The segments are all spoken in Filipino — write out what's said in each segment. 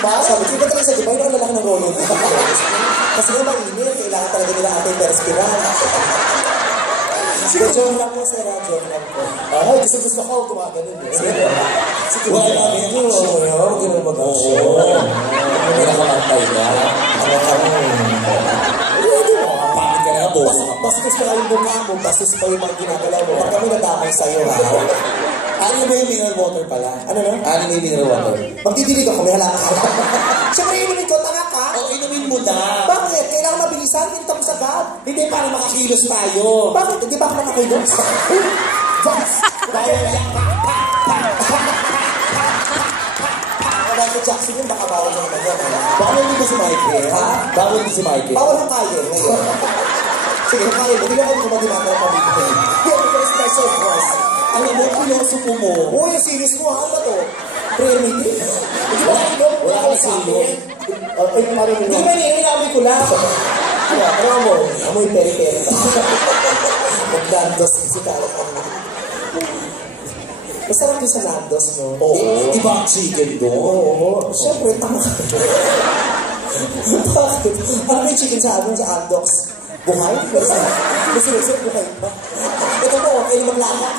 ba? Sabi ko, iba talaga sa Dubai, ang lalaki ng rolling. Kasi nga mainit, kailangan talaga nila anti-perspirant. Joke lang po, sir. Joke lang po. Ay, gusto ko gumaganon eh. Sige. Wala namin yung action. Huwag yun mag-action. Hindi nakamantay ka. Ano kami? Bakit ka na po? Bastos pa yung mukha mo, bastos pa yung mga ginagalaw mo. Pag kami nadamay sa'yo, ha? Ano ba yung mineral water pala? Ano na? Ano yung mineral water? Magdidilig ako, may halaman ka. Siyempre, inumin ko, tanga ka. O, inumin mo na. Bakit? Kailangan mabilisan, hindi tapos agad. Hindi para makakilos tayo. Bakit? Hindi ba ako nakakilos? Dahil yan. Michael Jackson yun, baka bawal na naman yan. Bawal din ba si Michael? Ha? Bawal din si Michael? Bawal ang kaya ngayon. Sige, kaya mo. Hindi ako kumagimata ng pamilya. Yan, ito is special cross. Alam mo, pilosopo mo. Uy, yung series mo, ano ba to? Prayer meeting? Hindi ba nakinom? Wala ka sa iyo. Ay, parang hindi ba niinamin ko lang? Ano mo? Amoy peri-peri. Mag-Nandos kasi kalat ako. Masarap yung sa Nandos, no? Oo. Iba ang chicken doon. Oo. Siyempre, tama. Bakit? Ano yung chicken sa ano? Sa Andox? Buhay? Nasilusot, buhay pa. Ito mo, okay na maglakad.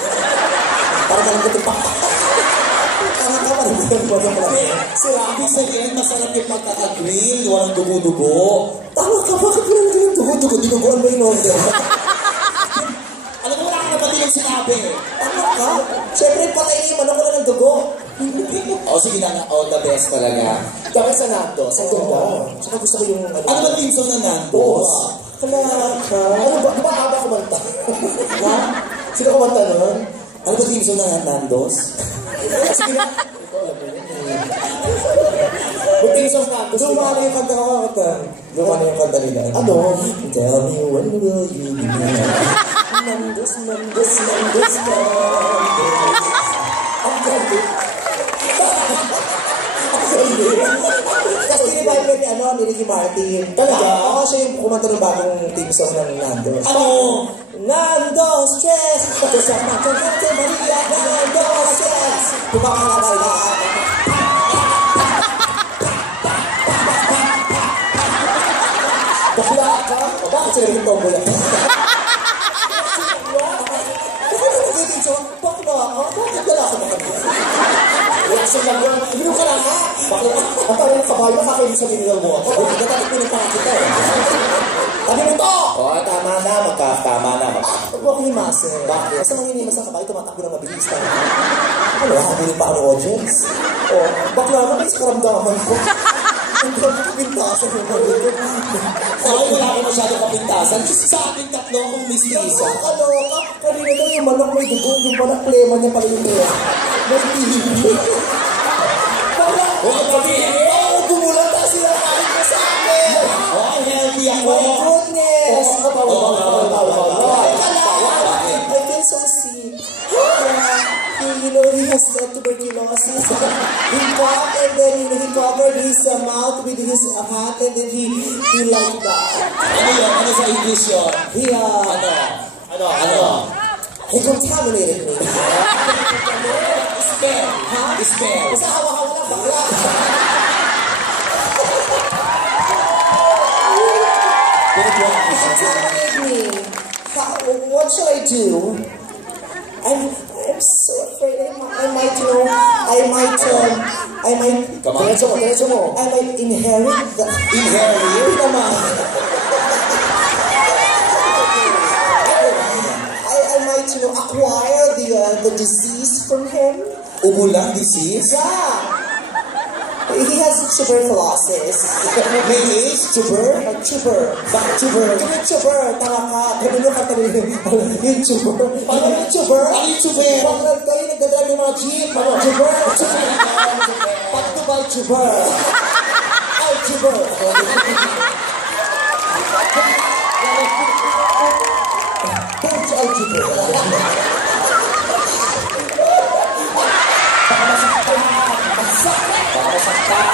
Para ka lang gatipak. Tama rin yung mga pala. Sir, ibig sabihin, masarap yung pagkakagrill, walang dugo-dugo. Tama ka, bakit wala na yung dugo-dugo? Dinuguan mo yung order. Alam mo, wala ka na pati yung sinabi. Tama ka. Siyempre, patay yung manok ko na ng dugo. O, sige na nga. O, the best talaga. Dapat sa Nandos. Ang ganda. Saka gusto ko yung... Ano ba pinsan na Nandos? Kalaka. Ano ba? Di ba haba kumanta? Ha? Sino kumanta nun? Ano ba pinsan na Nandos? Sige na. Mag-pinsan Nandos. Lumana yung kanta ko. Lumana yung kanta nila. Ano? Tell me when will you be Nandos, Nandos, Nandos, Nandos. Ang ganda. Kasi ni-vibe ni ano, ni Ricky Martin. Talaga? Ako siya yung kumanta ng bagong team song ng Nandos. Ano? Nandos stress! Kasama ka Santa Maria, Nandos stress! Kumakalakal na. Bakla ka? O bakit sila yung tomboy ako? Bakit nagiging so? Bakla ka? Bakit wala ka naman? Reaction lang yun. Ibinong ka lang ha? Bakla ka? Ang parang kabayo na kakainis sa mineral mo ako. Bakit natakit mo ng pakita eh? Sabi mo to! O, tama na. Tama na. Huwag mo akong himasin. Bakit? Basta manghinimas ang kabayo, tumatakbo ng mabilis tayo. Ano, habulin pa ako ng audience? O, bakla na may karamdaman ko. Ang dami kapintasan mo ba dito? Ay, wala ko masyadong kapintasan. Sa akin tatlo akong mistisa. Ano, kanina daw yung manok may dugo, yung manok plema niya pala yung niya. May TV. Huwag sabihin! Oo, gumulan tayo sila kain ko sa akin! Oh, healthy ako! My goodness! I feel so sick. You know, he has tuberculosis. He covered his mouth with his hat and then he like that. Ano yun? Ano sa English yun? Ano? He contaminated me. Spell. Ha? Spell. Basta hawa-hawa na bakla. Contaminate me. What should I do? I'm so afraid I might diretso mo. I might inherit the... Inherit? Naman. I might, acquire the disease from him. Ubulang disease? Yeah. He has tuberculosis. May is? Tuber? Tuber. Bakit tuber? Tuber. Tama ka. Kanino ka tayo yung tuber? Ano yung tuber? Ano yung tuber? Bakit kayo nagdadala ng mga jeep? Tuber? Pagtubay tuber. Ay, tuber. Ay, tuber.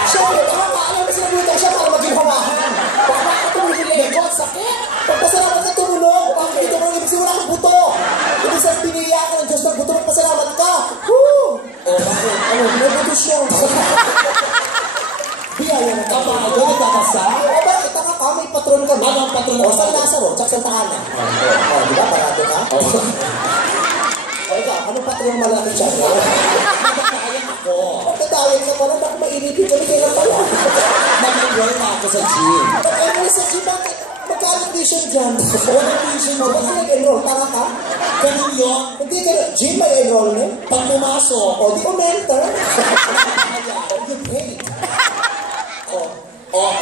Siyempre, alam mo sila dito siya para maging hawahan. Baka makatumuloy ko, sakit. Pagpasalamat ka tumulong. Bakit dito mo ibig wala kang buto? Ibig sabihin, piniya ka ng Diyos ng buto, magpasalamat ka. Woo! Bakit? Ano, may buto siya. patron O, San Lazaro, tsaka Santa Ana. O, di ba? Barato ka? O, ikaw, anong patron ang malaki siya? Magkakayan ako. Magkakayan ka pala, bakit mainipin kami kailan pala? Mag-enroll na ako sa gym. Mag-enroll sa gym, bakit? Magkano tuition dyan? Walang tuition mo. Bakit nag-enroll? Tanga ka? Ganun yun. Hindi ka, gym may enrollment? Pag pumasok, O, di ko mentor. You pay.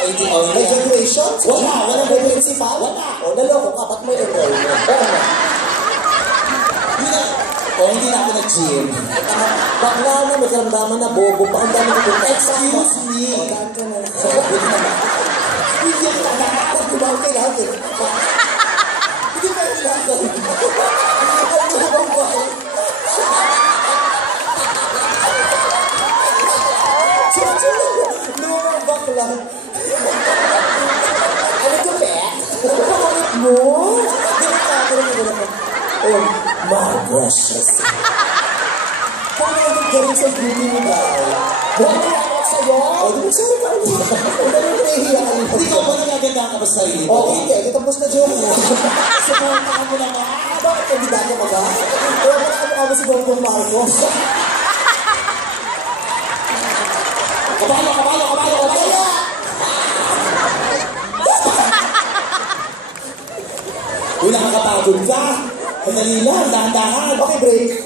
May graduation? Wala. May principal? Wala. O, naloko ka, ba't may enrollment? Hindi na ako nag-gym. Bakla na, may karamdaman na, bobo pa, ang dami ko. Excuse me. O, daan ka na. Hindi ako nakakapag, di ba? Kailangan eh. Hindi ba kailangan? Ano bang ba? Lumang bakla. Ano ko, Pek? Bakit mo? Oh, my precious. Paano ang galing sa beauty mo daw? Wala ako sa'yo. O, di ba sorry ka ulit? O, dali mo nahihiya ka ulit. Hindi ka ba nagagandaan ka ba sa iyo? O, hindi. Tapos na joke mo. Suportahan mo naman. Bakit kandidato ka ba? Wala mo na ano si Bongbong Marcos. Kabalo! Uy, nakakapagod ka. Madali lang, dahan-dahan. Okay, break.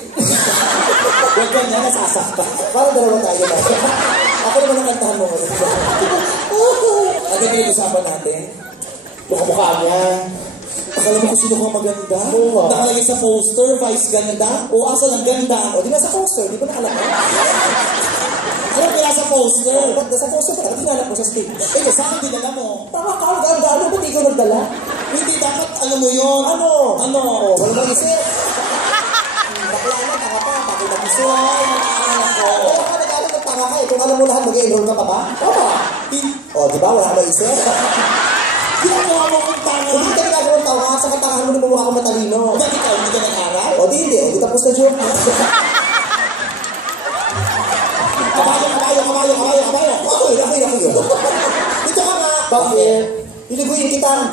Huwag ka niya, nasasakta. Parang dalawa tayo na. Ako naman ang kantahan mo. Ano yung usapan natin? Mukha niya. Akala mo kung sino kang maganda? Oo. Nakalagay sa poster, vice ganda? O asa ng ganda? O, di nasa poster. Di ba nakalagay? Ano kaya sa poster? Ba't nasa poster ka? Tinalap mo sa stage. Eh, sa akin dinala mo. Tama ka, ang ganda. Ba't ikaw nagdala? Hindi dapat, alam mo yun. Ano? Ano? O, wala bang isip? Bakla na, tanga pa. Bakit nag-isip? Wala ka, nag-alam ng tanga ka. Kung alam mo lahat, mag-enroll ka pa ba? Tama. O, di ba? Wala ka ba isip? Ginagawa mo kong tanga. Hindi ka ginagawang tanga. Sa katangahan mo na mukha kang matalino. Bakit ikaw, hindi ka nag-aral? O, di hindi. O, di tapos na joke. Kabayo. Ito ka nga. Bakit? Iliguin kita.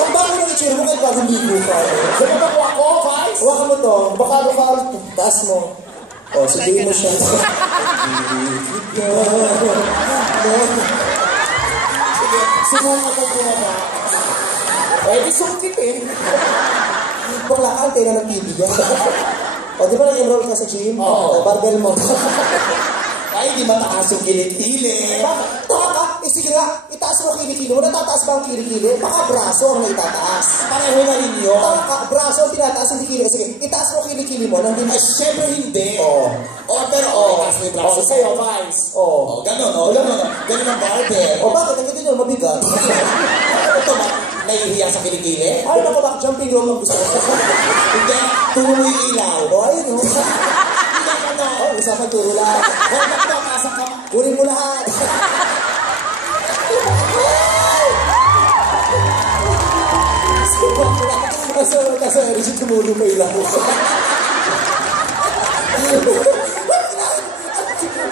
Ang bago ng itsura mo, kahit bagong ligo ka. Saan ba ako, Vice? Hawakan mo to. Baka taas mo. O, sabihin mo siya. Sumunod ako po na. Eh, di sungkit eh. Bakla ka, antena ng TV yan. O, di ba nag-enroll ka sa gym? Oo. O, barbell mo. Ay, di mataas yung kilikili. Bakit? Taka ka? Eh, sige nga, itaas mo ang kilikili mo. Natataas ba ang kilikili? Baka braso ang naitataas. Pareho na rin yun. Taka ka, braso ang tinataas, hindi kilikili. Sige, itaas mo ang kilikili mo. Nandun Eh, syempre hindi. Oo. Pero taas mo yung braso sa'yo, Vice. Oo. Ganun ang barbell. O, bakit? Ang ganito yun, mabigat. Ito ba, nahihiya sa kilikili? Ay, naku, back jumping room ang gusto ko. Hindi, tuloy mo yung ilaw. O, ayun, o. O, usapan turo lang. Kunin mo lahat. Kasi Richard tumulo pa ilaw.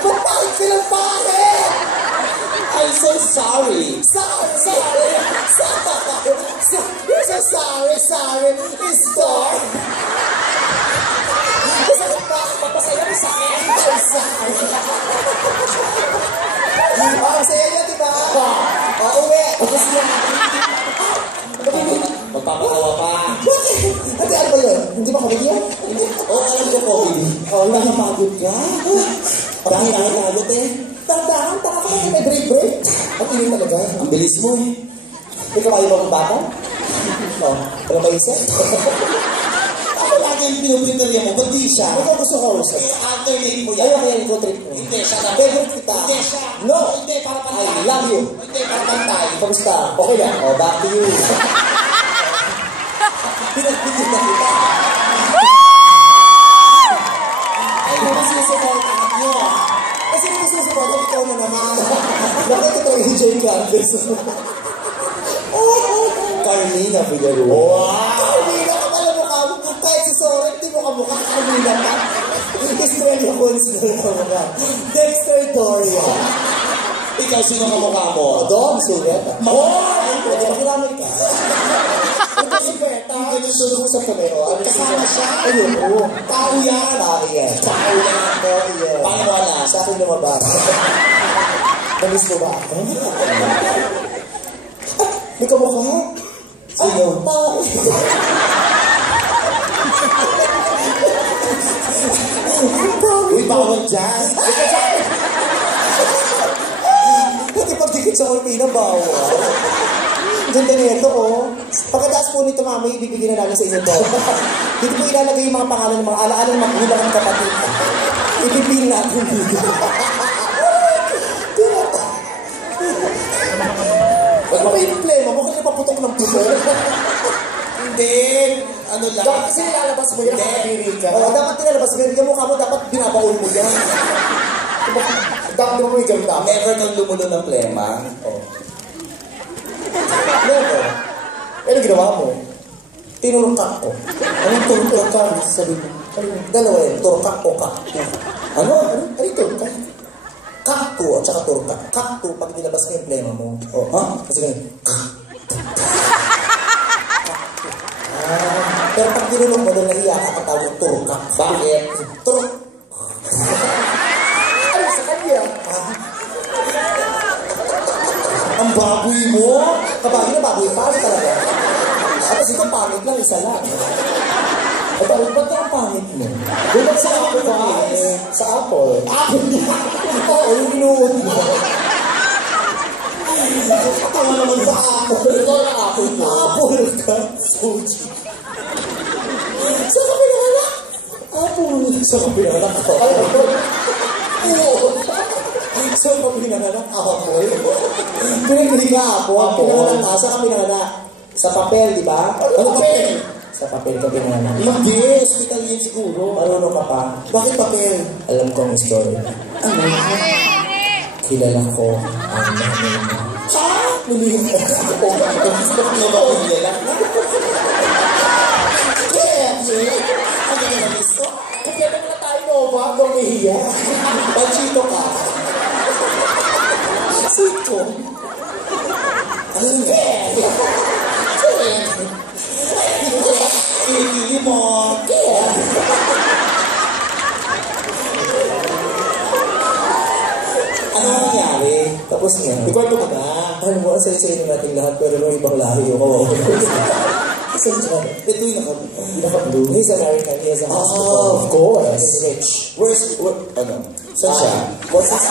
Bakit pinagpakit? I'm so sorry. Sorry. You're so sorry. It's dark. Masakit pa. Papasaya mo sa akin. I'm sorry. Ang saya niya, diba? Uwi. Magpapatawa pa. Bakit? Hindi, ano ba yun? Hindi ba comedy yan? Oo, alam ko comedy. Oo, nakapagod ka. Dahil nakakagod eh. Tandaan, taka ka may break. Ang iling talaga. Ang bilis mo eh. May kawayo ba kong bata? Oo. Wala ba isip? Ako lagi yung pinupritarya mo, ba't di siya? Ikaw gusto ko usap. Eh, alternate mo yan. Ayaw kaya yung trip mo. Hindi, siya na. Favorite kita. Hindi siya. No. Hindi, para pantay. I love you. Hindi, para pantay. Kamusta? Okay lang. O, back to you. Pinagbigyan na kita. Ay, masusuportahan nyo. Kasi hindi susuportan ikaw na naman. Bakit ito yung AJ Canvas? Carmina Figueroa. Wow! Carmina ka pala mukha mo. Kahit si Soren, di mo kamukha. Carmina ka. Estrella Consuelo ka mukha. Dexter Doria. Ikaw, sino ka mukha mo? Dom, sulit. Hoy! Pwede makiramay ka. Ito si Peta. Ito sunog sa kamero. Kasama siya. Ayun, oo. Tao yan. Tao yan. Tao yan. Tao yan. Paano mo alam? Sa akin lumabas. Namiss mo ba ako? May kamukha? Sino? Uy, bawal dyan. Pati pagdikit sa kulpina, bawal. Ganda nito, oh. Pagkataas po nito, mama, ibibigyan na namin sa inyo to. Dito po ilalagay yung mga pangalan ng mga alaala ng magulang ng kapatid. Ibibigyan natin dito. Huwag mo yung problema, mukhang niya paputok ng puto. Hindi. Ano lang? Dapat kasi nilalabas mo yan, nakakadiri ka. Oo, dapat nilalabas mo yan. Yung mukha mo, dapat binabaon mo yan. Dapat mo yung ganda. Never kang lumulo ng plema. Oh. Never. Ano ginawa mo? Tinurkak ko. Anong turkak? Sabi mo. Dalawa yan, turkak o kaktu. Ano? Ano yung turkak? Kaktu at saka turkak. Kaktu, pag nilabas mo yung plema mo. Oh, ha? Kasi ganyan. Pero pag dinulong mo, doon nahiya ka katawag yung turkak. Bakit? Turk. Ay, sa kanya. Ang baboy mo? Kabagay na baboy, pangit talaga. Tapos ito pangit lang, isa lang. Ay, ba't ang pangit mo? Doon sa Apple, guys. Sa Apple. Apple niya. Oo, yung inuod mo. Tawa naman sa Apple. Ito ang Apple mo. Apple ka. Fuji. Saan ka pinanganak? Apple. Saan ka pinanganak? Apple. Oo. Saan ka pinanganak? Apple. Pinagpili ka, Apple. Pinanganak ka. Saan ka pinanganak? Sa papel, di ba? Ano papel? Sa papel ka pinanganak. Hindi. Hospital yun siguro. Marunong ka pa. Bakit papel? Alam ko ang story. Ano? Kilala ko ang nanay mo. Ha? Nilihan ka. O, gusto ko na ba kung nila? Kaya, Ang ganda na gusto? kumpleto mo na tayo, Nova. Huwag mahiya. Panchito ka. Sito. Ano nga? Pinili mo. Kaya. Ano nangyari? Tapos nga. Ikwento mo na. Alam mo, ang saya-saya na natin lahat, pero nung ibang lahi ako. Kasi siya, Ito yung naka-blue. He's American, he has a hospital. of course. He's rich. Where's, ano? Saan siya? What's his